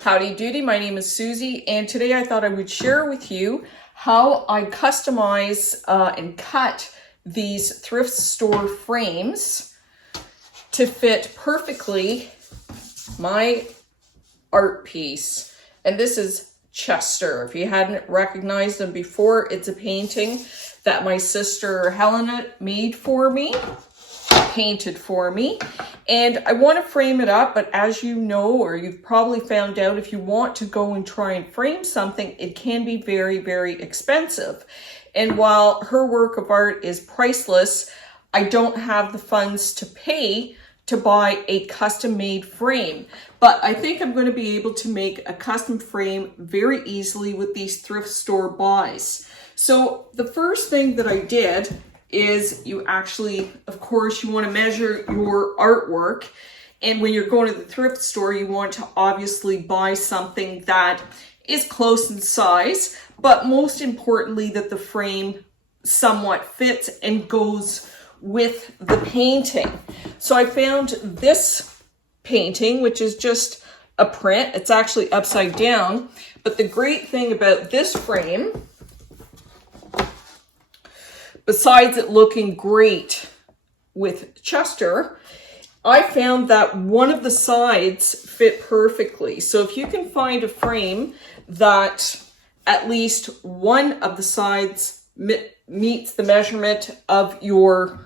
Howdy doody, my name is Susie, and today I thought I would share with you how I customize and cut these thrift store frames to fit perfectly my art piece. And this is Chester. If you hadn't recognized them before, it's a painting that my sister Helena made for me, painted for me, and I want to frame it up. But as you know, or you've probably found out, if you want to go and try and frame something, it can be very, very expensive. And while her work of art is priceless, I don't have the funds to pay to buy a custom-made frame. But I think I'm going to be able to make a custom frame very easily with these thrift store buys. So the first thing that I did is you actually, of course, you want to measure your artwork. And when you're going to the thrift store, you want to obviously buy something that is close in size, but most importantly, that the frame somewhat fits and goes with the painting. So I found this painting, which is just a print. It's actually upside down. But the great thing about this frame, besides it looking great with Chester, I found that one of the sides fit perfectly. So if you can find a frame that at least one of the sides meets the measurement of your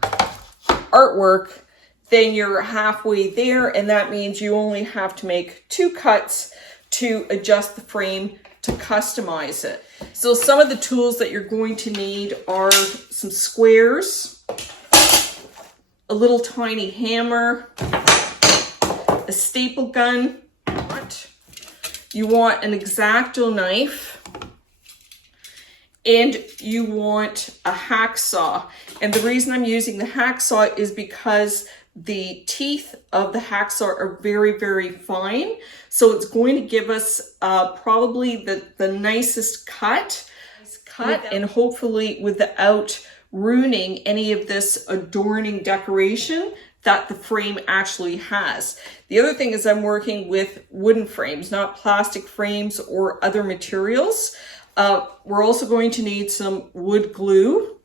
artwork, then you're halfway there, and that means you only have to make 2 cuts to adjust the frame to customize it. So some of the tools that you're going to need are some squares, a little tiny hammer, a staple gun, you want an X-Acto knife, and you want a hacksaw. And the reason I'm using the hacksaw is because the teeth of the hacksaw are very, very fine. So it's going to give us probably the nicest cut, and hopefully without ruining any of this adorning decoration that the frame actually has. The other thing is I'm working with wooden frames, not plastic frames or other materials. We're also going to need some wood glue.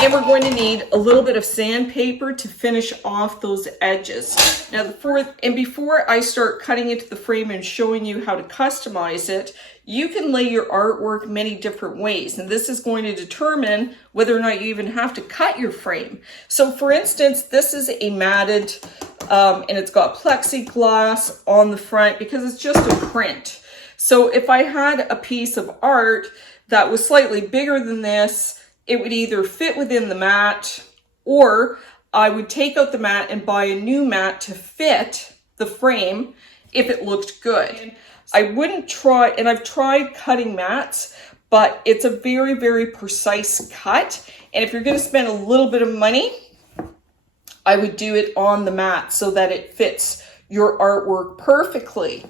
And we're going to need a little bit of sandpaper to finish off those edges. Now, before I start cutting into the frame and showing you how to customize it, you can lay your artwork many different ways. And this is going to determine whether or not you even have to cut your frame. So for instance, this is a matted, and it's got plexiglass on the front because it's just a print. So if I had a piece of art that was slightly bigger than this, it would either fit within the mat, or I would take out the mat and buy a new mat to fit the frame if it looked good. I wouldn't try, and I've tried cutting mats, but it's a very, very precise cut. And if you're going to spend a little bit of money, I would do it on the mat so that it fits your artwork perfectly.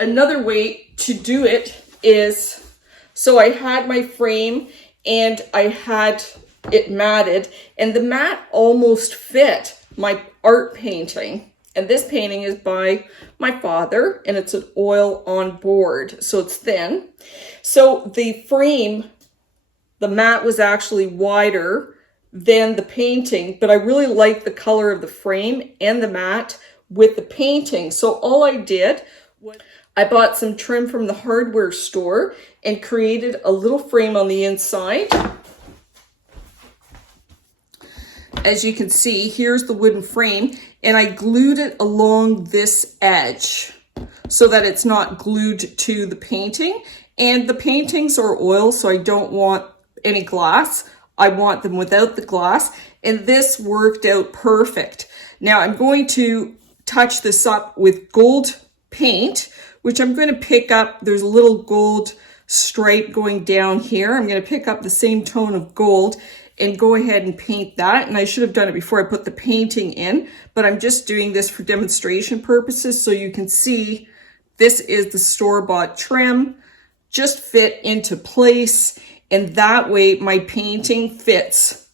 Another way to do it is, so I had my frame and I had it matted, and the mat almost fit my art painting. And this painting is by my father, and it's an oil on board, so it's thin. So the frame, the mat was actually wider than the painting, but I really like the color of the frame and the mat with the painting. So all I did was I bought some trim from the hardware store and created a little frame on the inside. As you can see, here's the wooden frame, and I glued it along this edge so that it's not glued to the painting. And the paintings are oil, so I don't want any glass. I want them without the glass, and this worked out perfect. Now I'm going to touch this up with gold paint, which I'm going to pick up. There's a little gold stripe going down here. I'm going to pick up the same tone of gold and go ahead and paint that. And I should have done it before I put the painting in, but I'm just doing this for demonstration purposes so you can see this is the store-bought trim, just fit into place, and that way my painting fits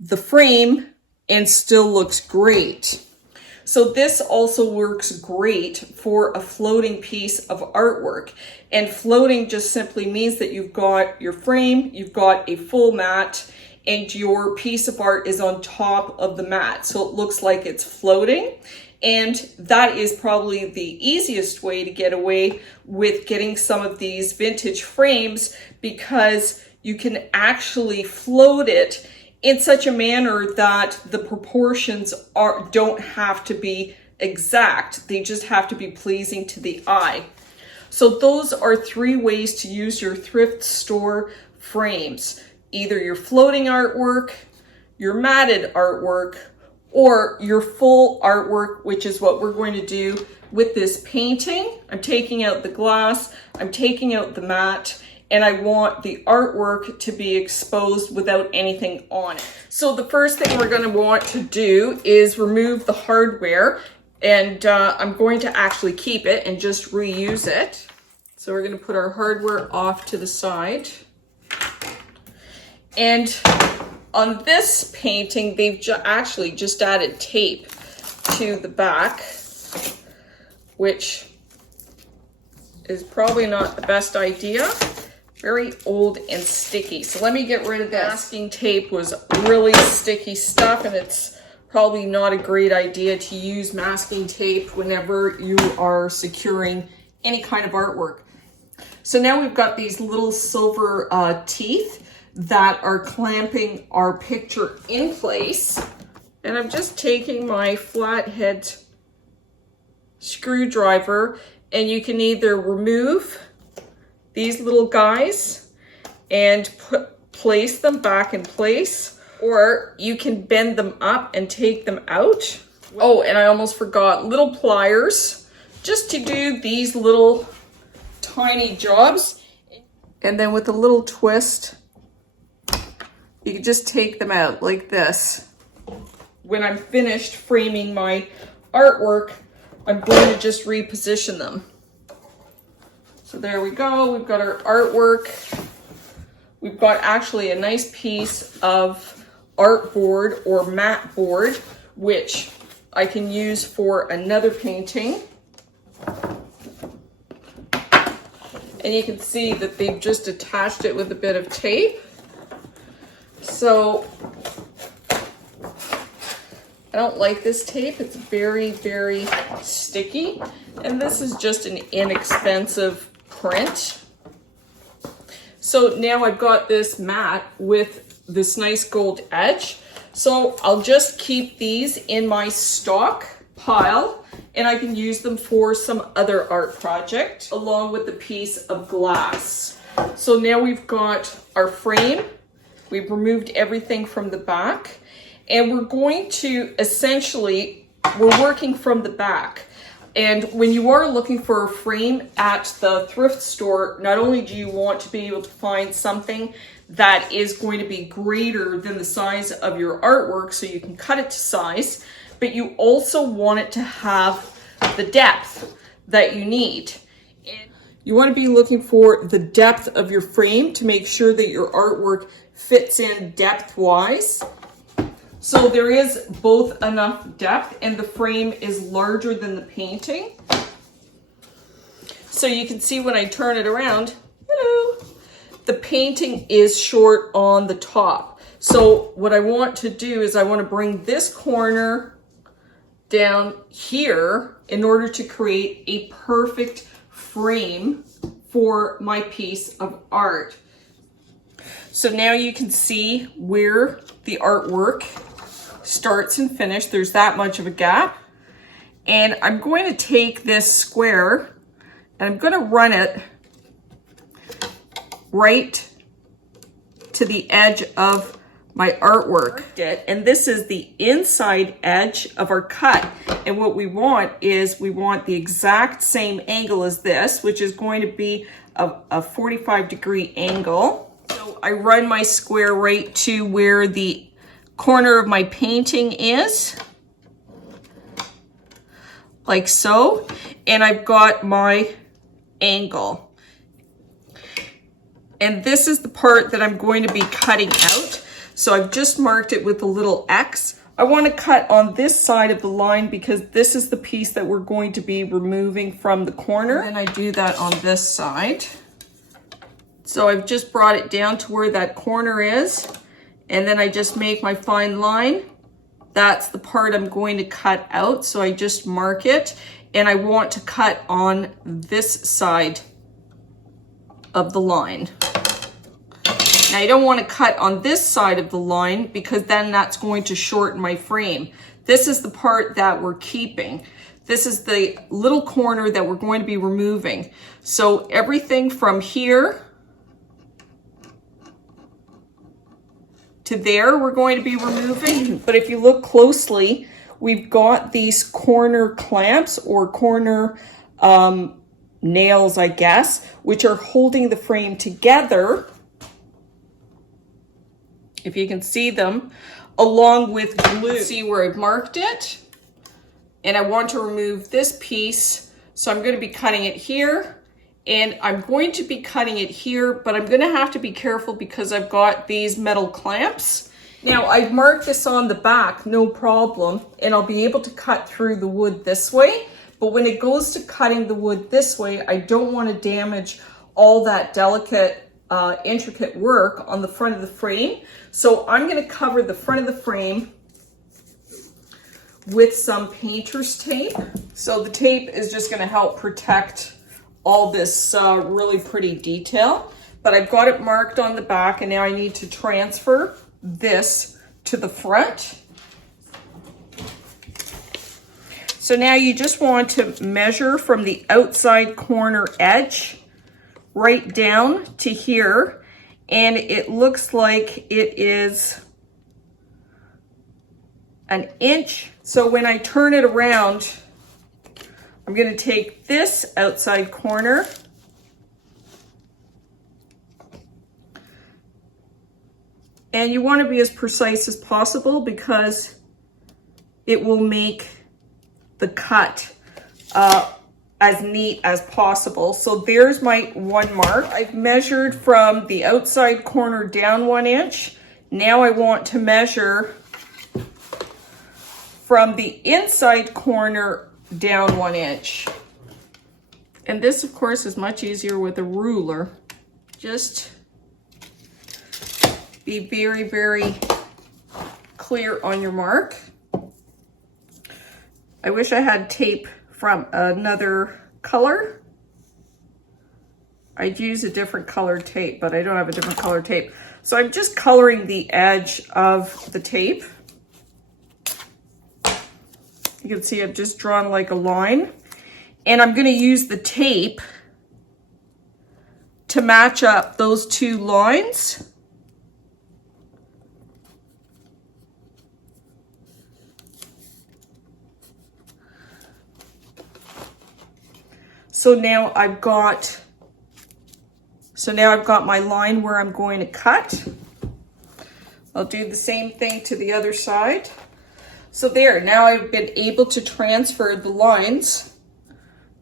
the frame and still looks great. So this also works great for a floating piece of artwork. And floating just simply means that you've got your frame, you've got a full mat, and your piece of art is on top of the mat. So it looks like it's floating. And that is probably the easiest way to get away with getting some of these vintage frames, because you can actually float it in such a manner that the proportions don't have to be exact. They just have to be pleasing to the eye. So those are 3 ways to use your thrift store frames. Either your floating artwork, your matted artwork, or your full artwork, which is what we're going to do with this painting. I'm taking out the glass, I'm taking out the mat, and I want the artwork to be exposed without anything on it. So the first thing we're going to want to do is remove the hardware, and I'm going to actually keep it and just reuse it. So we're going to put our hardware off to the side. And on this painting, they've actually just added tape to the back, which is probably not the best idea. Very old and sticky. So let me get rid of this. Masking tape was really sticky stuff, and it's probably not a great idea to use masking tape whenever you are securing any kind of artwork. So now we've got these little silver teeth that are clamping our picture in place. And I'm just taking my flathead screwdriver, and you can either remove these little guys and place them back in place, or you can bend them up and take them out. Oh, and I almost forgot, little pliers, just to do these little tiny jobs. And then with a little twist, you can just take them out like this. When I'm finished framing my artwork, I'm going to just reposition them. So there we go, we've got our artwork. We've got actually a nice piece of artboard or mat board, which I can use for another painting. And you can see that they've just attached it with a bit of tape. So I don't like this tape. It's very, very sticky. And this is just an inexpensive print. So now I've got this mat with this nice gold edge. So I'll just keep these in my stock pile, and I can use them for some other art project along with the piece of glass. So now we've got our frame. We've removed everything from the back, and we're going to essentially, we're working from the back. And when you are looking for a frame at the thrift store, not only do you want to be able to find something that is going to be greater than the size of your artwork so you can cut it to size, but you also want it to have the depth that you need. And you want to be looking for the depth of your frame to make sure that your artwork fits in depth-wise. So there is both enough depth, and the frame is larger than the painting. So you can see when I turn it around, hello, the painting is short on the top. So what I want to do is I want to bring this corner down here in order to create a perfect frame for my piece of art. So now you can see where the artwork starts and finishes. There's that much of a gap. And I'm going to take this square and I'm going to run it right to the edge of my artwork. And this is the inside edge of our cut. And what we want is we want the exact same angle as this, which is going to be a 45-degree angle. So I run my square right to where the corner of my painting is, like so, and I've got my angle. And this is the part that I'm going to be cutting out. So I've just marked it with a little X. I want to cut on this side of the line because this is the piece that we're going to be removing from the corner. And then I do that on this side. So I've just brought it down to where that corner is, and then I just make my fine line. That's the part I'm going to cut out. So I just mark it, and I want to cut on this side of the line. Now you don't want to cut on this side of the line because then that's going to shorten my frame. This is the part that we're keeping. This is the little corner that we're going to be removing. So everything from here to there we're going to be removing. But if you look closely, we've got these corner clamps or corner nails, I guess, which are holding the frame together, if you can see them, along with glue. See where I've marked it? And I want to remove this piece, so I'm going to be cutting it here, and I'm going to be cutting it here, but I'm going to have to be careful because I've got these metal clamps. Now I've marked this on the back, no problem, and I'll be able to cut through the wood this way, but when it goes to cutting the wood this way, I don't want to damage all that delicate intricate work on the front of the frame. So I'm going to cover the front of the frame with some painter's tape. So the tape is just going to help protect all this really pretty detail. But I've got it marked on the back, and now I need to transfer this to the front. So now you just want to measure from the outside corner edge right down to here, and it looks like it is an inch. So when I turn it around, I'm going to take this outside corner and you want to be as precise as possible because it will make the cut as neat as possible. So there's my one mark. I've measured from the outside corner down 1 inch. Now I want to measure from the inside corner down 1 inch. And this of course is much easier with a ruler. Just be very, very clear on your mark. I wish I had tape from another color. I'd use a different colored tape, but I don't have a different colored tape. So I'm just coloring the edge of the tape. You can see I've just drawn like a line, and I'm going to use the tape to match up those two lines. So now I've got my line where I'm going to cut. I'll do the same thing to the other side. So there, now I've been able to transfer the lines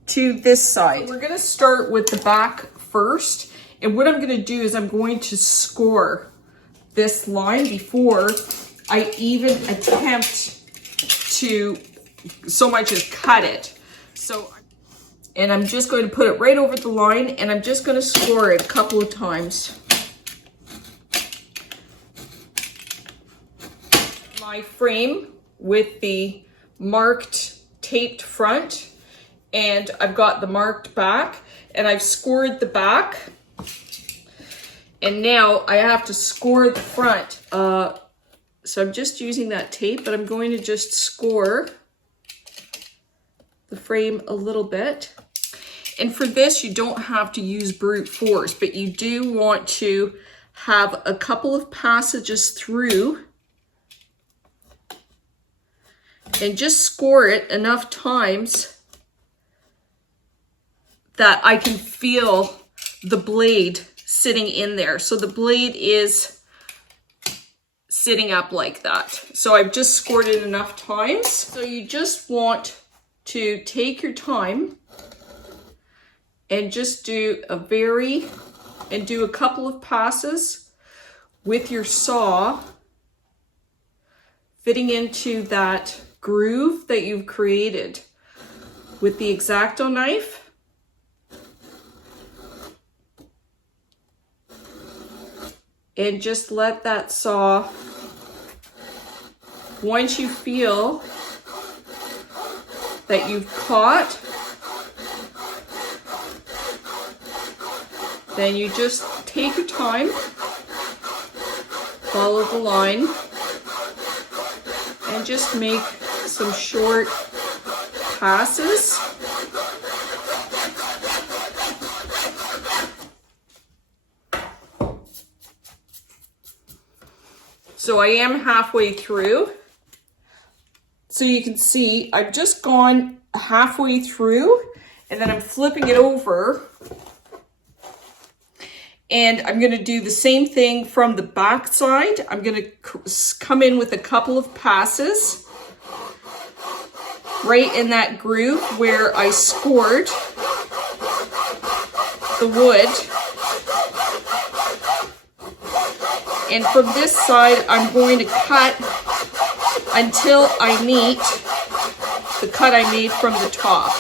to this side. So we're going to start with the back first. And what I'm going to do is I'm going to score this line before I even attempt to so much as cut it. And I'm just going to put it right over the line, and I'm just going to score it a couple of times. My frame with the marked taped front, and I've got the marked back, and I've scored the back, and now I have to score the front. So I'm just using that tape, but I'm going to just score the frame a little bit. And for this, you don't have to use brute force, but you do want to have a couple of passages through and just score it enough times that I can feel the blade sitting in there. So the blade is sitting up like that. So I've just scored it enough times. So you just want to take your time and just do a couple of passes with your saw fitting into that groove that you've created with the X-Acto knife. And just let that saw, once you feel that you've caught, then you just take your time, follow the line, and just make some short passes. So I am halfway through. So you can see I've just gone halfway through, and then I'm flipping it over. And I'm going to do the same thing from the back side. I'm going to come in with a couple of passes right in that groove where I scored the wood. And from this side, I'm going to cut until I meet the cut I made from the top.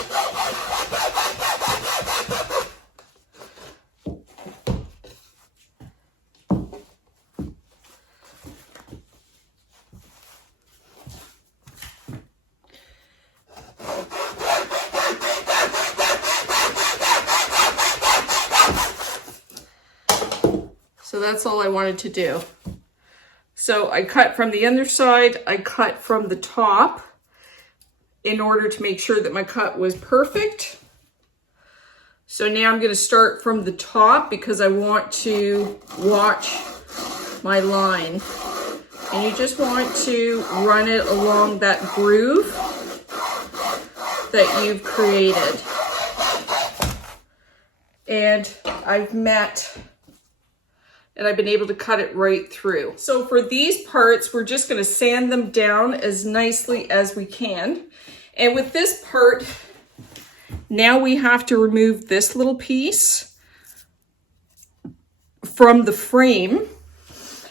So that's all I wanted to do. So I cut from the underside, I cut from the top in order to make sure that my cut was perfect. So now I'm going to start from the top because I want to watch my line. And you just want to run it along that groove that you've created. And I've been able to cut it right through. So for these parts, we're just going to sand them down as nicely as we can. And with this part, now we have to remove this little piece from the frame.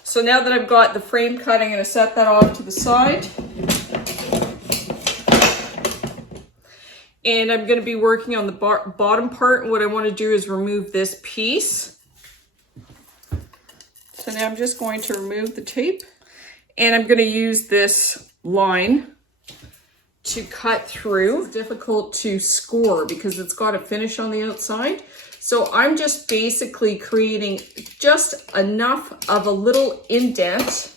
So now that I've got the frame cut, I'm going to set that off to the side. And I'm going to be working on the bottom part. And what I want to do is remove this piece. So now I'm just going to remove the tape, and I'm going to use this line to cut through. It's difficult to score because it's got a finish on the outside. So I'm just basically creating just enough of a little indent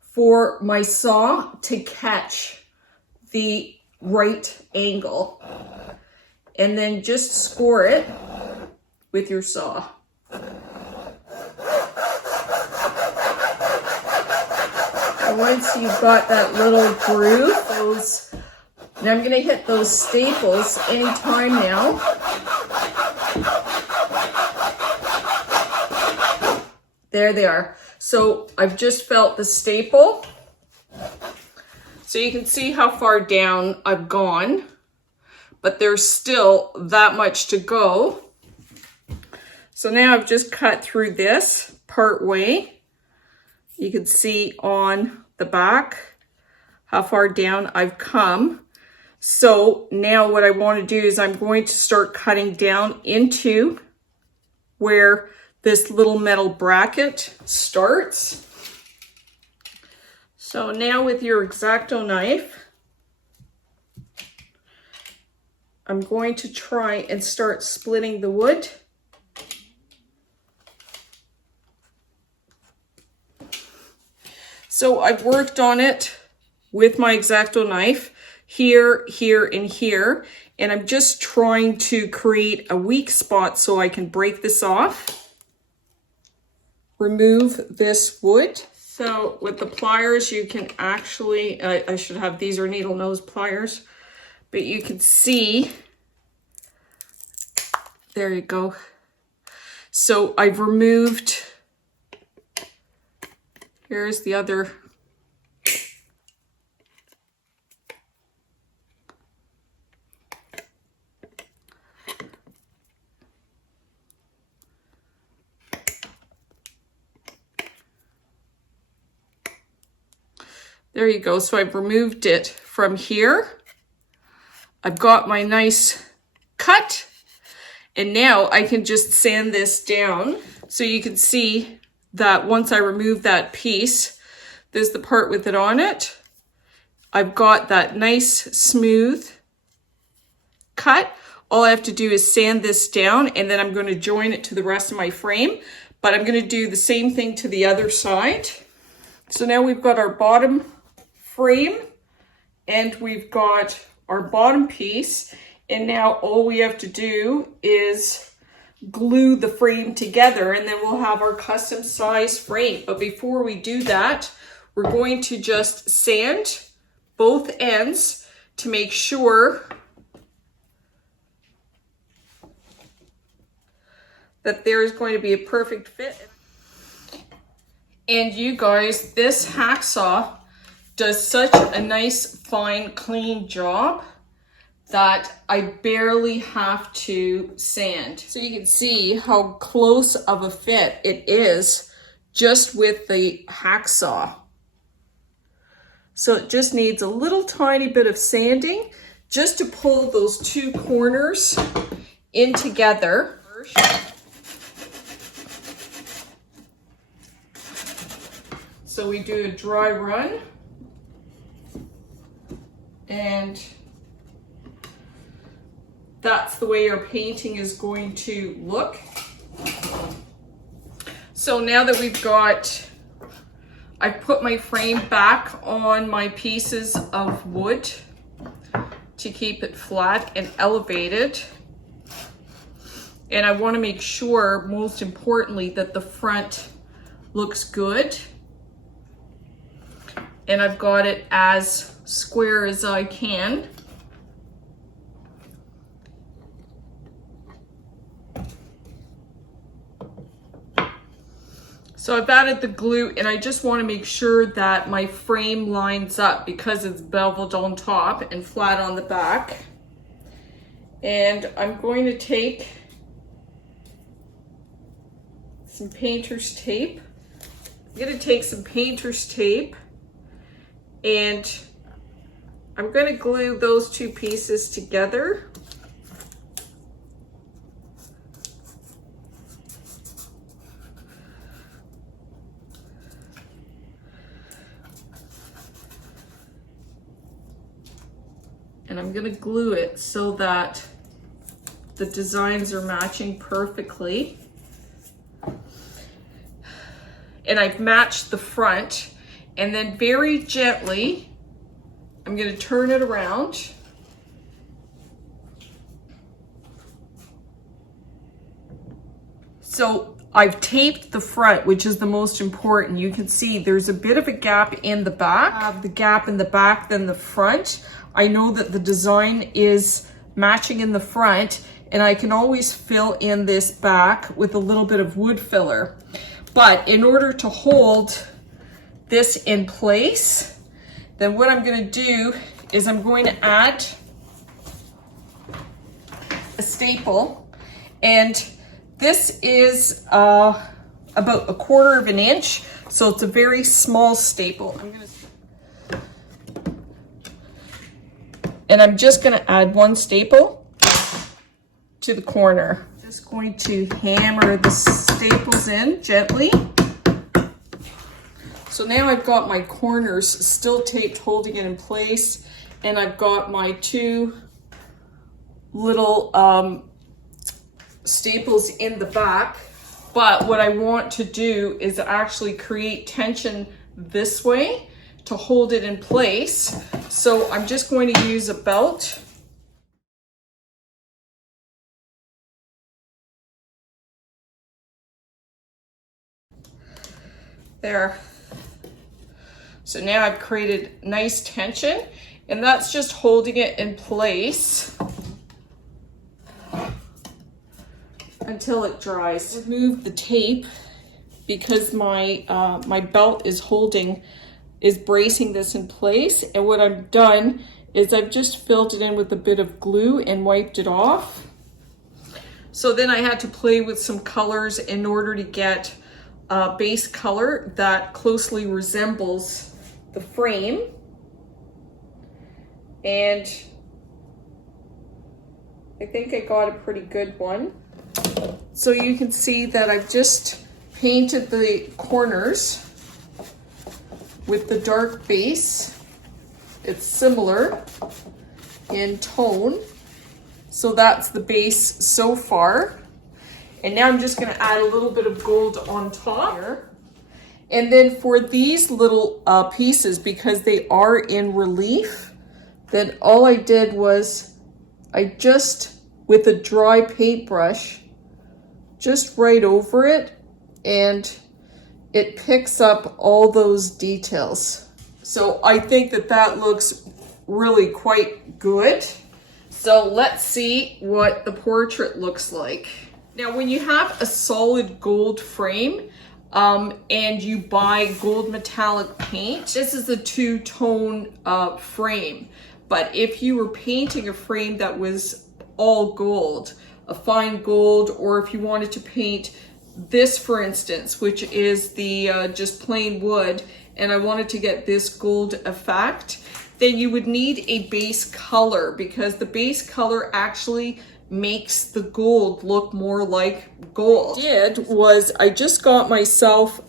for my saw to catch the right angle, and then just score it with your saw. Once you've got that little groove, now I'm going to hit those staples anytime now. There they are. So I've just felt the staple. So you can see how far down I've gone, but there's still that much to go. So now I've just cut through this part way. You can see on the back how far down I've come. So now what I want to do is I'm going to start cutting down into where this little metal bracket starts. So now with your X-Acto knife, I'm going to try and start splitting the wood. So I've worked on it with my X-Acto knife here, here, and here, and I'm just trying to create a weak spot so I can break this off, remove this wood. So with the pliers, you can actually, I should have, these are needle nose pliers, but you can see, there you go. So I've removed, here's the other. There you go. So I've removed it from here. I've got my nice cut. And now I can just sand this down. So you can see that once I remove that piece, there's the part with it on it. I've got that nice smooth cut. All I have to do is sand this down, and then I'm going to join it to the rest of my frame. But I'm going to do the same thing to the other side. So now we've got our bottom frame and we've got our bottom piece. And now all we have to do is glue the frame together, and then we'll have our custom size frame. But before we do that, we're going to just sand both ends to make sure that there is going to be a perfect fit. And you guys, this hacksaw does such a nice, fine, clean job that I barely have to sand. So you can see how close of a fit it is just with the hacksaw. So it just needs a little tiny bit of sanding just to pull those two corners in together. So we do a dry run, and that's the way our painting is going to look. So now that we've got, I've put my frame back on my pieces of wood to keep it flat and elevated. And I want to make sure, most importantly, that the front looks good. And I've got it as square as I can. So I've added the glue, and I just want to make sure that my frame lines up because it's beveled on top and flat on the back. And I'm going to take some painter's tape. I'm going to take some painter's tape, and I'm going to glue those two pieces together. And I'm going to glue it so that the designs are matching perfectly. And I've matched the front, and then very gently, I'm going to turn it around. So I've taped the front, which is the most important. You can see there's a bit of a gap in the back. I have the gap in the back than the front. I know that the design is matching in the front, and I can always fill in this back with a little bit of wood filler. But in order to hold this in place, then what I'm going to do is I'm going to add a staple, and this is about 1/4 of an inch, so it's a very small staple. I'm just going to add one staple to the corner. Just going to hammer the staples in gently. So now I've got my corners still taped, holding it in place, and I've got my two little staples in the back. But what I want to do is actually create tension this way to hold it in place. So I'm just going to use a belt. There. So now I've created nice tension, and that's just holding it in place until it dries. Remove the tape because my my belt is bracing this in place, and what I've done is I've just filled it in with a bit of glue and wiped it off. So then I had to play with some colors in order to get a base color that closely resembles the frame, and I think I got a pretty good one. So you can see that I've just painted the corners with the dark base. It's similar in tone. So that's the base so far. And now I'm just gonna add a little bit of gold on top here. And then for these little pieces, because they are in relief, then all I did was I just, with a dry paintbrush, just right over it, and it picks up all those details. So I think that that looks really quite good. So let's see what the portrait looks like. Now, when you have a solid gold frame and you buy gold metallic paint, this is a two-tone frame. But if you were painting a frame that was all gold, a fine gold, or if you wanted to paint this, for instance, which is the just plain wood, and I wanted to get this gold effect, then you would need a base color, because the base color actually makes the gold look more like gold. What I did was I just got myself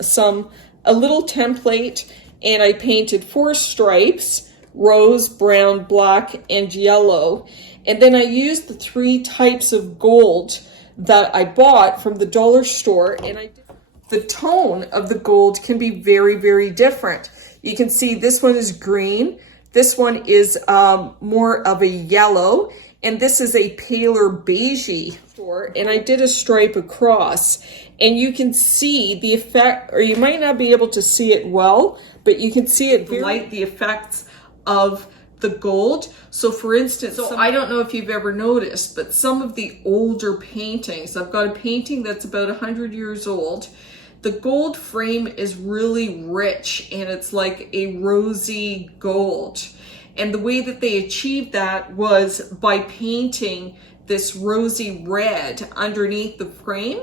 a little template, and I painted 4 stripes: rose, brown, black, and yellow. And then I used the 3 types of gold that I bought from the dollar store, and the tone of the gold can be very, very different. You can see this one is green, this one is more of a yellow, and this is a paler beigey. And I did a stripe across, and you can see the effect, or you might not be able to see it well, but you can see it very light, the effects of the gold. So for instance, I don't know if you've ever noticed, but some of the older paintings, I've got a painting that's about 100 years old. The gold frame is really rich, and it's like a rosy gold. And the way that they achieved that was by painting this rosy red underneath the frame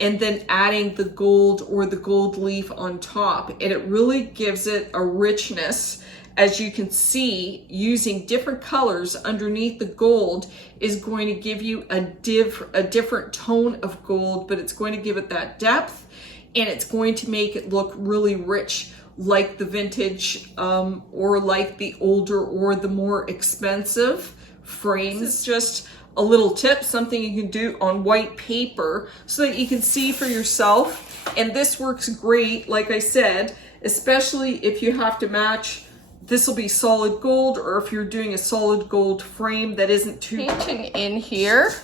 and then adding the gold or the gold leaf on top. And it really gives it a richness. As you can see, using different colors underneath the gold is going to give you a different tone of gold, but it's going to give it that depth, and it's going to make it look really rich, like the vintage or like the older or the more expensive frames. This is just a little tip, something you can do on white paper so that you can see for yourself. And this works great, like I said, especially if you have to match. This will be solid gold, or if you're doing a solid gold frame that isn't too painting in here.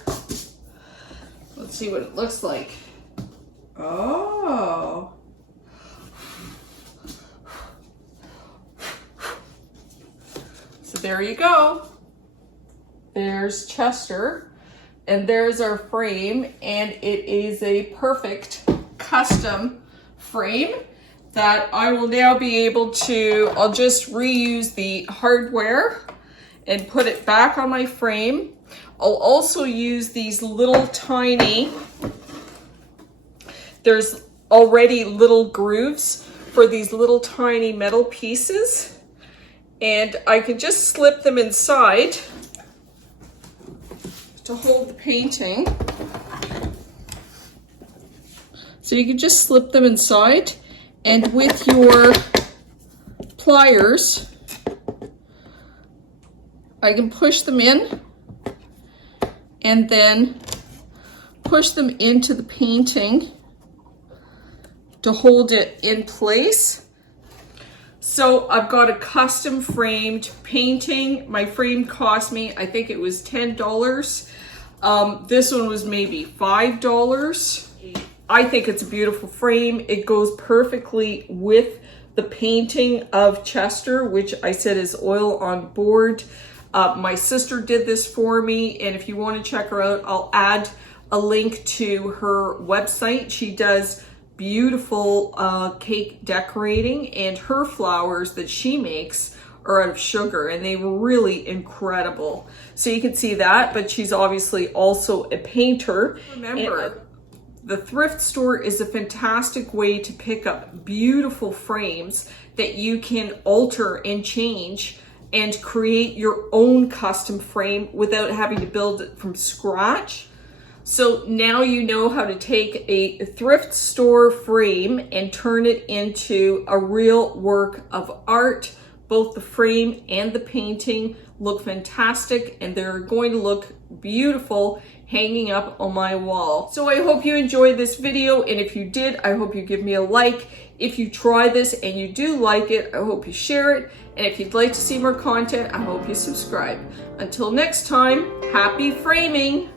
Let's see what it looks like. Oh. So there you go. There's Chester, and there's our frame, and it is a perfect custom frame that I will now be able to, I'll just reuse the hardware and put it back on my frame. I'll also use these little tiny, there's already little grooves for these little tiny metal pieces, and I can just slip them inside to hold the painting. So you can just slip them inside, and with your pliers, I can push them in and then push them into the painting to hold it in place. So I've got a custom framed painting. My frame cost me, I think it was $10. This one was maybe $5. I think it's a beautiful frame. It goes perfectly with the painting of Chester, which I said is oil on board. My sister did this for me, and if you want to check her out, I'll add a link to her website. She does beautiful cake decorating, and her flowers that she makes are out of sugar, and they were really incredible. So you can see that, but she's obviously also a painter. Remember, the thrift store is a fantastic way to pick up beautiful frames that you can alter and change and create your own custom frame without having to build it from scratch. So now you know how to take a thrift store frame and turn it into a real work of art. Both the frame and the painting look fantastic, and they're going to look beautiful hanging up on my wall. So I hope you enjoyed this video, and if you did, I hope you give me a like. If you try this and you do like it, I hope you share it. And if you'd like to see more content, I hope you subscribe. Until next time, happy framing!